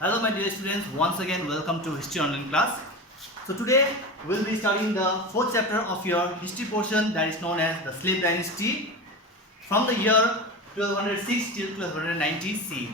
Hello my dear students, once again welcome to History Online class. So today we'll be studying the fourth chapter of your history portion, that is known as the Slave Dynasty from the year 1206 till 1290 CE.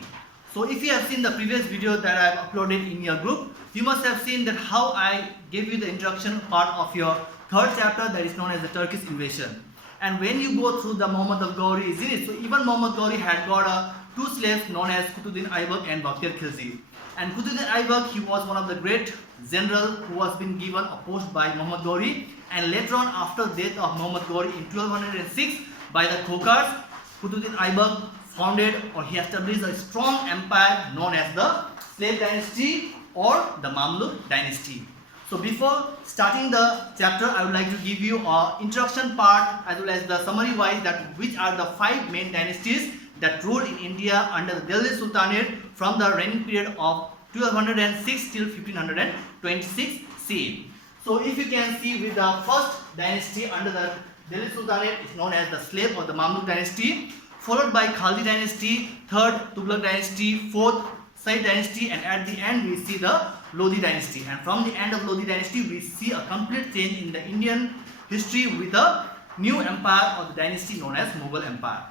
So if you have seen the previous video that I have uploaded in your group, you must have seen that how I gave you the introduction part of your third chapter, that is known as the Turkish invasion. And when you go through the Muhammad al-Ghori, isn't it? So even Muhammad Ghori had got two slaves known as Kutuddin Aybak and Bakhtiyar Khilji. And Kutuddin Aybak, he was one of the great general who was been given a post by Muhammad Ghori, and later on after death of Muhammad Ghori in 1206 by the Khokars, Kutuddin Aybak founded or he established a strong empire known as the Slave Dynasty or the Mamluk Dynasty. So before starting the chapter, I would like to give you a introduction part as well as the summary wise that which are the five main dynasties that ruled in India under the Delhi Sultanate from the reigning period of 1206 till 1526 CE. So if you can see with the first dynasty under the Delhi Sultanate is known as the slave or the Mamluk dynasty, followed by Khalji dynasty, third Tughlaq dynasty, fourth Sayyid dynasty, and at the end we see the Lodi dynasty. And from the end of Lodi dynasty we see a complete change in the Indian history with a new empire or the dynasty known as Mughal Empire.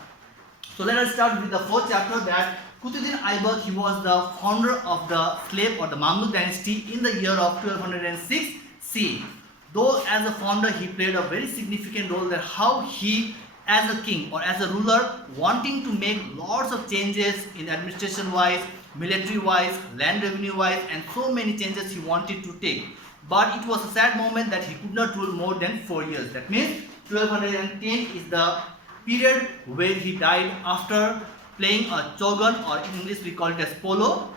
So let us start with the fourth chapter, that Kutuddin Aybak, he was the founder of the slave or the Mamluk dynasty in the year of 1206 CE. Though as a founder he played a very significant role, that how he as a king or as a ruler wanting to make lots of changes in administration wise, military wise, land revenue wise, and so many changes he wanted to take. But it was a sad moment that he could not rule more than 4 years. That means 1210 is the period where he died after playing a chogan, or in English we call it as polo,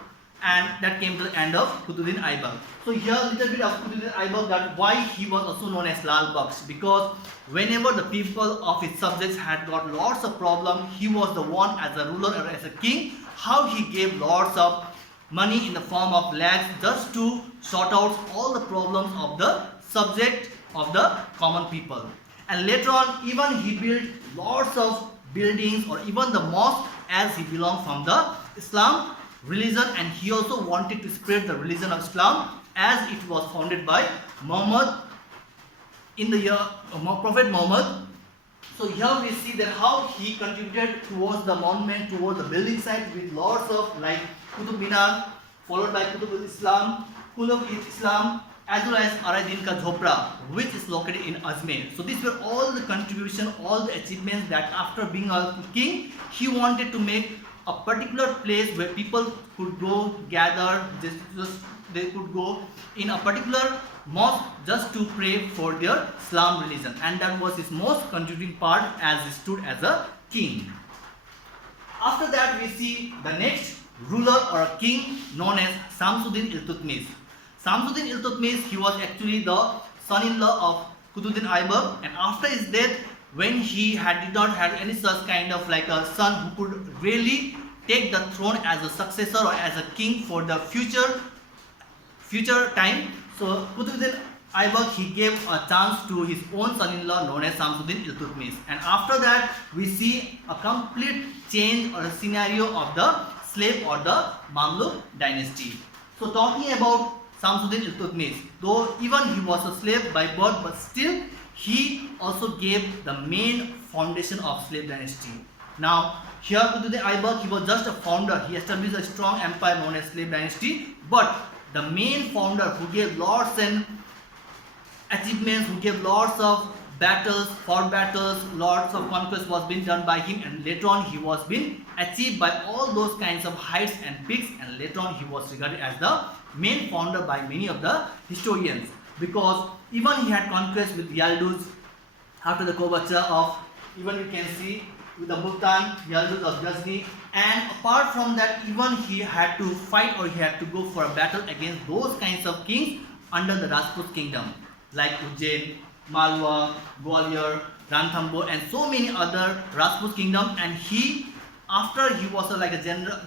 and that came to the end of Kutuddin Aybak. So here a little bit of Kutuddin Aybak, that why he was also known as Lal Baksh, because whenever the people of his subjects had got lots of problems, he was the one as a ruler or as a king, how he gave lots of money in the form of lakhs just to sort out all the problems of the subject of the common people. And later on even he built lots of buildings or even the mosque, as he belonged from the Islam religion, and he also wanted to spread the religion of Islam as it was founded by Muhammad in the year Prophet Muhammad. So here we see that how he contributed towards the monument, towards the building site with lots of like Qutub Minar, followed by Qutub Islam, Islam, as well as Arai Ka Jhopra, which is located in Ajmer. So these were all the contribution, all the achievements that after being a king, he wanted to make a particular place where people could go gather, they could go in a particular mosque just to pray for their Islam religion, and that was his most contributing part as he stood as a king. After that we see the next ruler or a king known as Samsuddin Iltutmish. Samsuddin Iltutmish, he was actually the son-in-law of Kutuddin Aybak, and after his death, when he did not have any such kind of like a son who could really take the throne as a successor or as a king for the future time, so Kutuddin Aybak, he gave a chance to his own son-in-law known as Samsuddin Iltutmish. And after that we see a complete change or a scenario of the slave or the Mamluk dynasty. So talking about Samsuddin Iltutmish, though even he was a slave by birth, but still he also gave the main foundation of slave dynasty. Now here Kutuddin Aybak, he was just a founder, he established a strong empire known as slave dynasty, but the main founder who gave lots and achievements, who gave lots of battles, fought battles, lots of conquest was being done by him, and later on he was being achieved by all those kinds of heights and peaks, and later on he was regarded as the main founder by many of the historians, because even he had conquest with Yalduz after the Kobacha of, even you can see with the Multan, Yalduz of Ghazni, and apart from that even he had to fight or he had to go for a battle against those kinds of kings under the Rajput kingdom like Ujjain, Malwa, Gwalior, Ranthambore, and so many other Rajput kingdom. And he, after he was like a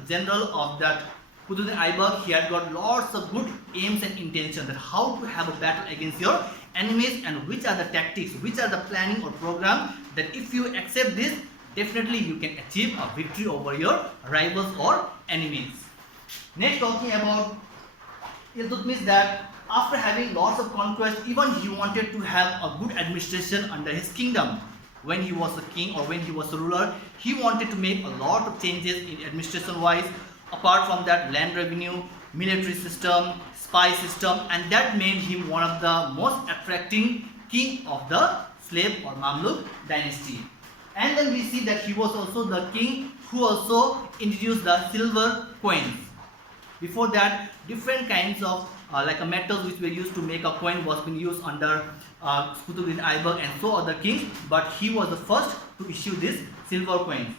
general of that Kutuddin Aybak, he had got lots of good aims and intentions that how to have a battle against your enemies and which are the tactics, which are the planning or program that if you accept this, definitely you can achieve a victory over your rivals or enemies. Next, talking about Iltutmish, that after having lots of conquest, even he wanted to have a good administration under his kingdom. When he was a king or when he was a ruler, he wanted to make a lot of changes in administration wise. Apart from that, land revenue, military system, spy system, and that made him one of the most attracting king of the slave or Mamluk dynasty. And then we see that he was also the king who also introduced the silver coins. Before that, different kinds of like a metals which were used to make a coin was being used under Qutb Aibak and so other kings, but he was the first to issue this silver coins.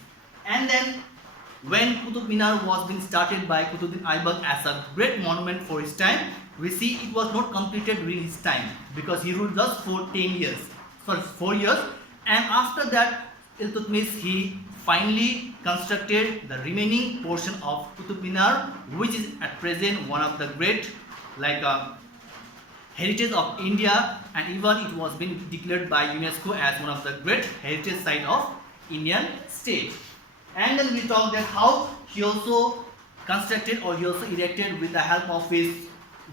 And then when Qutb Minar was being started by Qutb Aibak as a great monument for his time, we see it was not completed during his time because he ruled just for 10 years, sorry 4 years, and after that Iltutmish he finally constructed the remaining portion of Qutb Minar, which is at present one of the great heritage of India, and even it was been declared by UNESCO as one of the great heritage site of Indian state. And then we talked that how he also constructed or he also erected with the help of his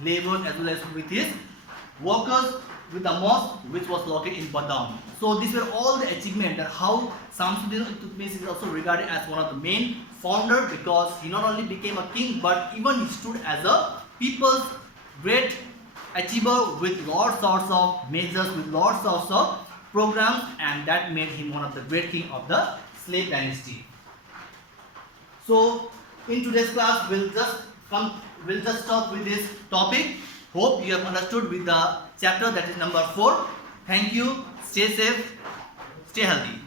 labor as well as with his workers with the mosque which was located in Badam. So these were all the achievements that how Samsuddin Iltutmish is also regarded as one of the main founder, because he not only became a king but even he stood as a people's great achiever with lots of measures, with lots of programs, and that made him one of the great king of the slave dynasty. So in today's class we'll just stop with this topic. Hope you have understood with the chapter that is number 4. Thank you. Stay safe. Stay healthy.